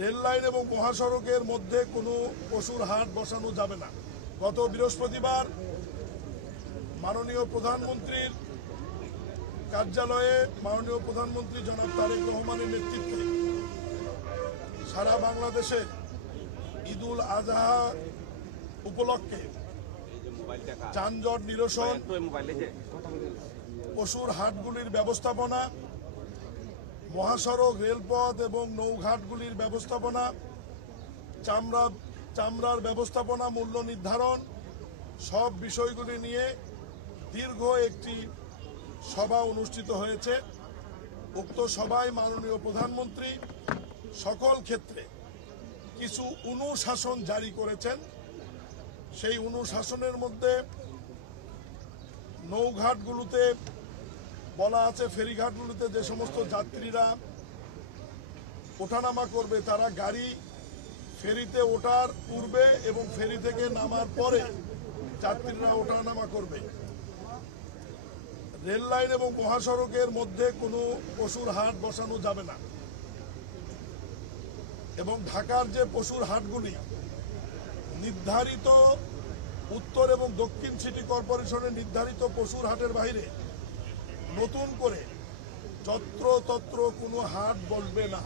Rail line এবং মহাসড়কের মধ্যে কোনো পশুর হাট বসানো যাবে না। গত বৃহস্পতিবার মাননীয় প্রধানমন্ত্রীর কার্যালয়ে মাননীয় প্রধানমন্ত্রী জনাব তারেক রহমানের নেতৃত্বে সারা বাংলাদেশে ঈদুল আজহা উপলক্ষে যানজট নিরসন, পশুর হাটগুলির ব্যবস্থাপনা, মহাসড়ক, রেলপথ এবং নৌঘাটগুলির ব্যবস্থাপনা, চামড়ার ব্যবস্থাপনা, মূল্য নির্ধারণ সব বিষয়গুলি নিয়ে দীর্ঘ একটি সভা অনুষ্ঠিত হয়েছে। উক্ত সভায় মাননীয় প্রধানমন্ত্রী সকল ক্ষেত্রে কিছু অনুশাসন জারি করেছেন। সেই অনুশাসনের মধ্যে নৌঘাটগুলোতে বলা আছে, ফেরিঘাটগুলোতে যে সমস্ত যাত্রীরা ওঠানামা করবে তারা গাড়ি ফেরিতে ওঠার পূর্বে এবং ফেরি থেকে নামার পরে যাত্রীরা ওঠানামা করবে। রেল লাইন এবং মহাসড়কের মধ্যে কোনো পশুর হাট বসানো যাবে না এবং ঢাকার যে পশুর হাটগুলি নির্ধারিত উত্তর এবং দক্ষিণ সিটি কর্পোরেশনের নির্ধারিত পশুর হাটের বাইরে নতুন করে যত্রতত্র কোনো হাট বসবে না।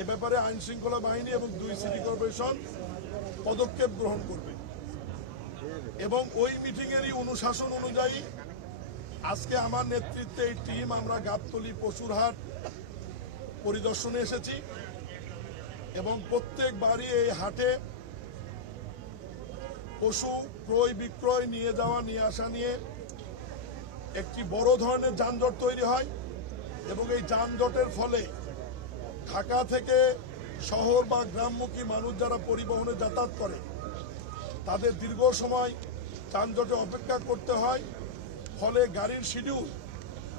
এ ব্যাপারে আইন শৃঙ্খলা বাহিনী এবং 2 সিটি কর্পোরেশন পদক্ষেপ গ্রহণ করবে এবং ওই মিটিংয়েরই অনুশাসন অনুযায়ী আজকে আমার নেতৃত্বে এই টিম আমরা গাবতলী পশুর হাট পরিদর্শনে এসেছি এবং প্রত্যেকবারই এই হাটে পশু ক্রয় বিক্রয় নিয়ে যাওয়া নিয়ে আসা নিয়ে একটি বড় ধরনের যানজট তৈরি হয় এবং এই যানজটের ফলে ঢাকা থেকে শহর বা গ্রামমুখী মানুষ যারা পরিবহনে যাতায়াত করে তাদের দীর্ঘ সময় যানজটে অপেক্ষা করতে হয়। ফলে গাড়ির শিডিউল,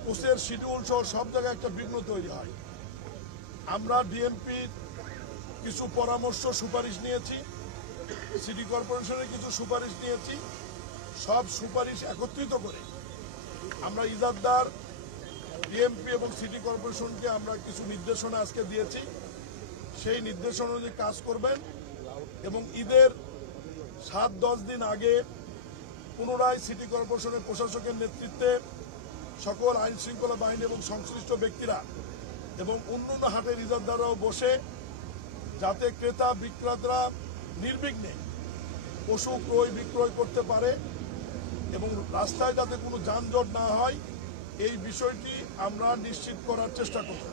কোচের শিডিউল সহ সব জায়গায় একটা বিঘ্ন তৈরি হয়। আমরা ডিএমপির কিছু পরামর্শ সুপারিশ নিয়েছি, সিটি কর্পোরেশনের কিছু সুপারিশ নিয়েছি। সব সুপারিশ একত্রিত করে আমরা ইজারদার, ডিএমপি এবং সিটি কর্পোরেশনকে আমরা কিছু নির্দেশনা আজকে দিয়েছি। সেই নির্দেশনা অনুযায়ী কাজ করবেন এবং ঈদের 7-10 দিন আগে পুনরায় সিটি কর্পোরেশনের প্রশাসকের নেতৃত্বে সকল আইন শৃঙ্খলা বাহিনী এবং সংশ্লিষ্ট ব্যক্তিরা এবং অন্যান্য হাটের ইজারদাররাও বসে যাতে ক্রেতা বিক্রেতারা নির্বিঘ্নে পশু ক্রয় বিক্রয় করতে পারে এবং রাস্তায় যাতে কোনো যানজট না হয় এই বিষয়টি আমরা নিশ্চিত করার চেষ্টা করব।